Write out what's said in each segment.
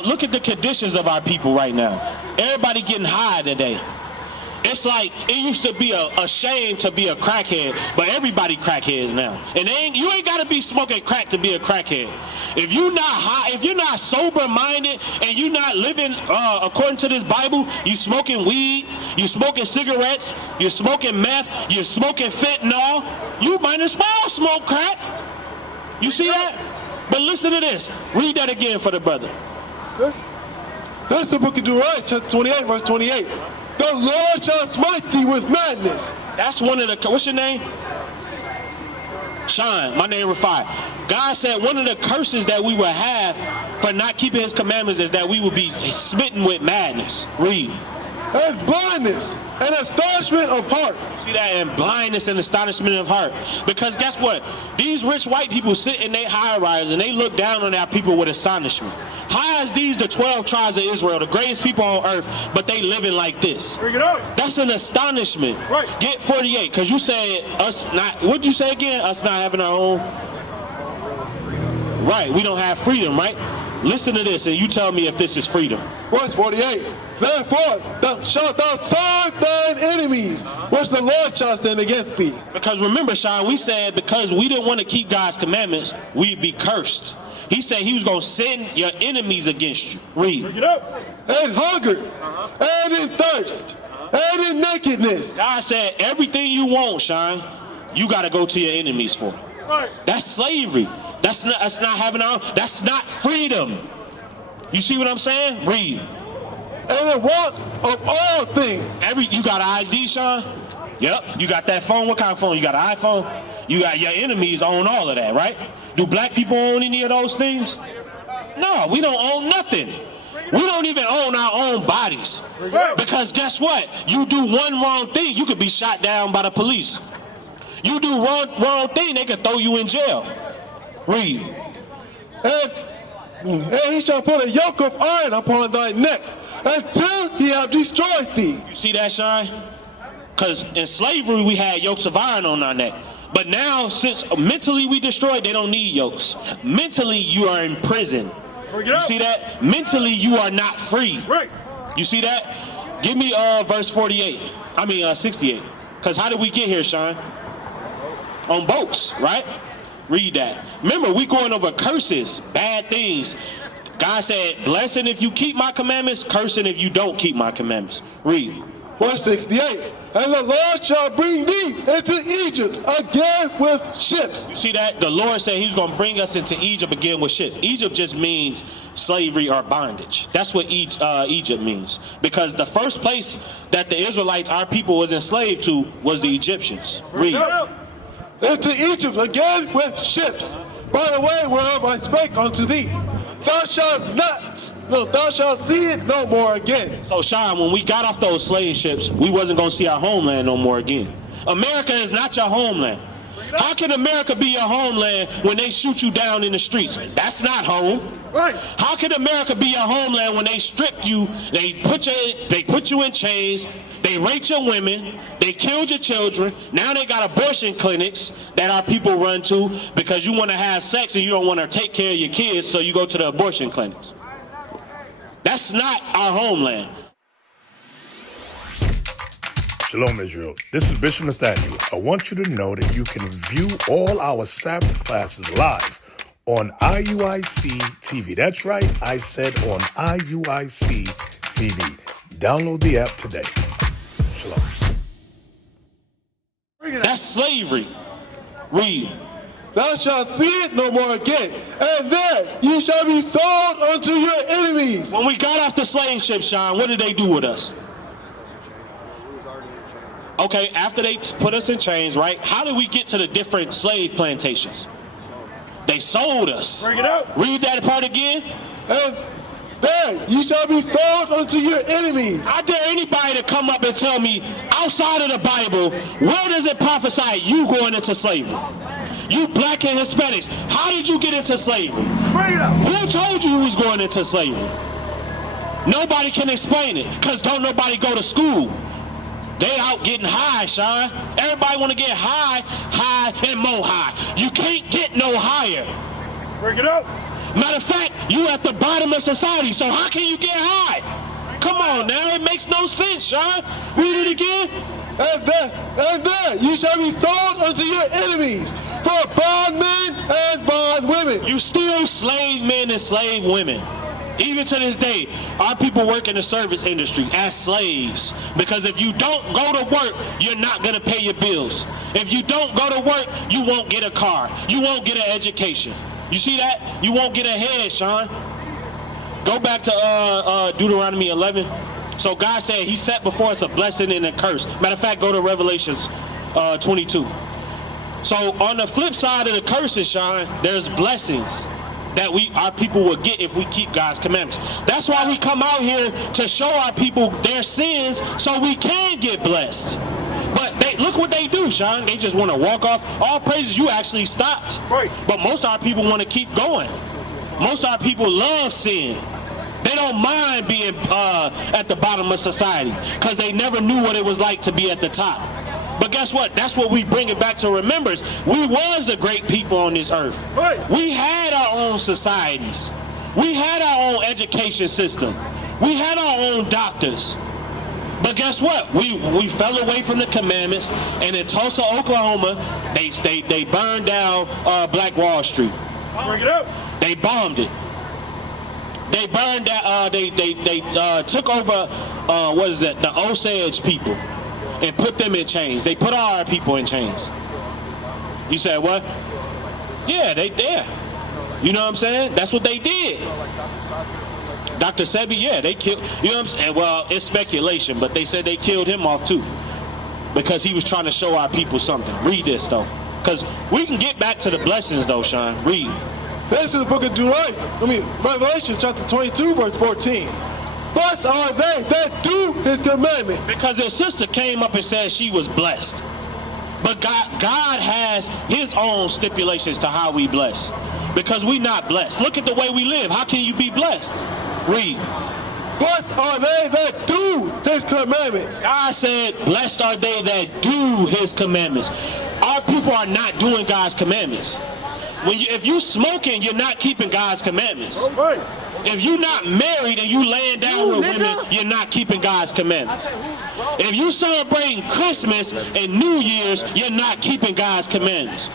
look at the conditions of our people right now. Everybody getting high today. It's like it used to be a shame to be a crackhead, but everybody crackheads now. And you ain't gotta be smoking crack to be a crackhead. If you're not high, if you're not sober-minded and you're not living according to this Bible, you smoking weed, you smoking cigarettes, you're smoking meth, you're smoking fentanyl, you might as well smoke crack. You see that? But listen to this. Read that again for the brother. That's the book of Deuteronomy, chapter 28, verse 28. The Lord shall smite thee with madness. That's one of the, what's your name? Sean, my name is Rafai. God said one of the curses that we will have for not keeping his commandments is that we will be smitten with madness. Read. And blindness and astonishment of heart. See that? And blindness and astonishment of heart. Because guess what? These rich white people sit in their high-rise and they look down on our people with astonishment. How is these the 12 tribes of Israel, the greatest people on earth, but they living like this? Bring it up. That's an astonishment. Right. Get 48, because you said us not, what'd you say again? Us not having our own? Right, we don't have freedom, right? Listen to this and you tell me if this is freedom. Verse 48. Therefore shalt thou serve thine enemies, which the Lord shall send against thee. Because remember, Sean, we said because we didn't want to keep God's commandments, we'd be cursed. He said he was going to send your enemies against you. Read. Bring it up. And hunger, and in thirst, and in nakedness. God said everything you want, Sean, you got to go to your enemies for. Right. That's slavery. That's not having our, that's not freedom. You see what I'm saying? Read. And in want of all things. You got an ID, Sean? Yep. You got that phone? What kind of phone? You got an iPhone? You got your enemies own all of that, right? Do black people own any of those things? No, we don't own nothing. We don't even own our own bodies. Because guess what? You do one wrong thing, you could be shot down by the police. You do wrong thing, they could throw you in jail. Read. And he shall put a yoke of iron upon thy neck until he have destroyed thee. You see that, Sean? Because in slavery we had yokes of iron on our neck. But now, since mentally we destroyed, they don't need yokes. Mentally, you are in prison. You see that? Mentally, you are not free. Right. You see that? Give me verse 48. I mean 68. Because how did we get here, Sean? On boats, right? Read that. Remember, we going over curses, bad things. God said, blessing if you keep my commandments, cursing if you don't keep my commandments. Read. Verse 68. And the Lord shall bring thee into Egypt again with ships. You see that? The Lord said he's going to bring us into Egypt again with ships. Egypt just means slavery or bondage. That's what Egypt means. Because the first place that the Israelites, our people, was enslaved to was the Egyptians. Read. Into Egypt again with ships, by the way whereof I spake unto thee. Thou shalt see it no more again. So, Sean, when we got off those slave ships, we wasn't going to see our homeland no more again. America is not your homeland. How can America be your homeland when they shoot you down in the streets? That's not home. Right. How can America be your homeland when they strip you, they put you in chains, they raped your women, they killed your children, now they got abortion clinics that our people run to because you want to have sex and you don't want to take care of your kids, so you go to the abortion clinics. That's not our homeland. Shalom, Israel. This is Bishop Nathaniel. I want you to know that you can view all our Sabbath classes live on IUIC TV. That's right, I said on IUIC TV. Download the app today. Shalom. That's slavery. Read. Thou shalt see it no more again, and then ye shall be sold unto your enemies. When we got off the slave ship, Sean, what did they do with us? Okay, after they put us in chains, right? How did we get to the different slave plantations? They sold us. Bring it up. Read that part again. And then ye shall be sold unto your enemies. I dare anybody to come up and tell me, outside of the Bible, where does it prophesy you going into slavery? You black and Hispanics, how did you get into slavery? Bring it up. Who told you you was going into slavery? Nobody can explain it, because don't nobody go to school. They out getting high, Sean. Everybody want to get high, and more high. You can't get no higher. Bring it up. Matter of fact, you at the bottom of society, so how can you get high? Come on now, it makes no sense, Sean. Read it again. And then you shall be sold unto your enemies for bondmen and bondwomen. You still slave men and slave women. Even to this day, our people work in the service industry as slaves. Because if you don't go to work, you're not going to pay your bills. If you don't go to work, you won't get a car. You won't get an education. You see that? You won't get ahead, Sean. Go back to Deuteronomy 11. So God said he set before us a blessing and a curse. Matter of fact, go to Revelations 22. So on the flip side of the curses, Sean, there's blessings that our people will get if we keep God's commandments. That's why we come out here to show our people their sins so we can get blessed. But look what they do, Sean. They just want to walk off. All praises, you actually stopped. Right. But most of our people want to keep going. Most of our people love sin. They don't mind being at the bottom of society because they never knew what it was like to be at the top. But guess what? That's what we bring it back to remembrance. We was the great people on this earth. Right. We had our own societies. We had our own education system. We had our own doctors. But guess what? We fell away from the commandments, and in Tulsa, Oklahoma, they burned down Black Wall Street. Bring it up. They bombed it. They burned down. They took over. What is that? The Osage people, and put them in chains. They put all our people in chains. You said what? Yeah, they there. You know what I'm saying? That's what they did. Dr. Sebi, yeah, they killed. You know what I'm saying? Well, it's speculation, but they said they killed him off too because he was trying to show our people something. Read this though, because we can get back to the blessings though, Sean. Read. This is the book of Revelation chapter 22, verse 14. Blessed are they that do his commandments. Because his sister came up and said she was blessed. But God has his own stipulations to how we bless. Because we not blessed. Look at the way we live. How can you be blessed? Read. Blessed are they that do his commandments. God said, blessed are they that do his commandments. Our people are not doing God's commandments. If you smoking, you're not keeping God's commandments. Right. If you're not married and you laying down with women, you're not keeping God's commandments. If you celebrating Christmas and New Year's, you're not keeping God's commandments.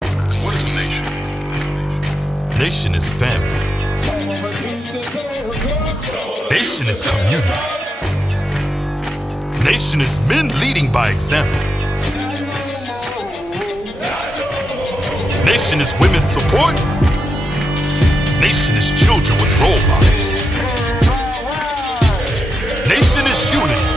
What is a nation? Nation is family. Nation is community. Nation is men leading by example. Nation is women's support. Nation is children with role models. Nation is unity.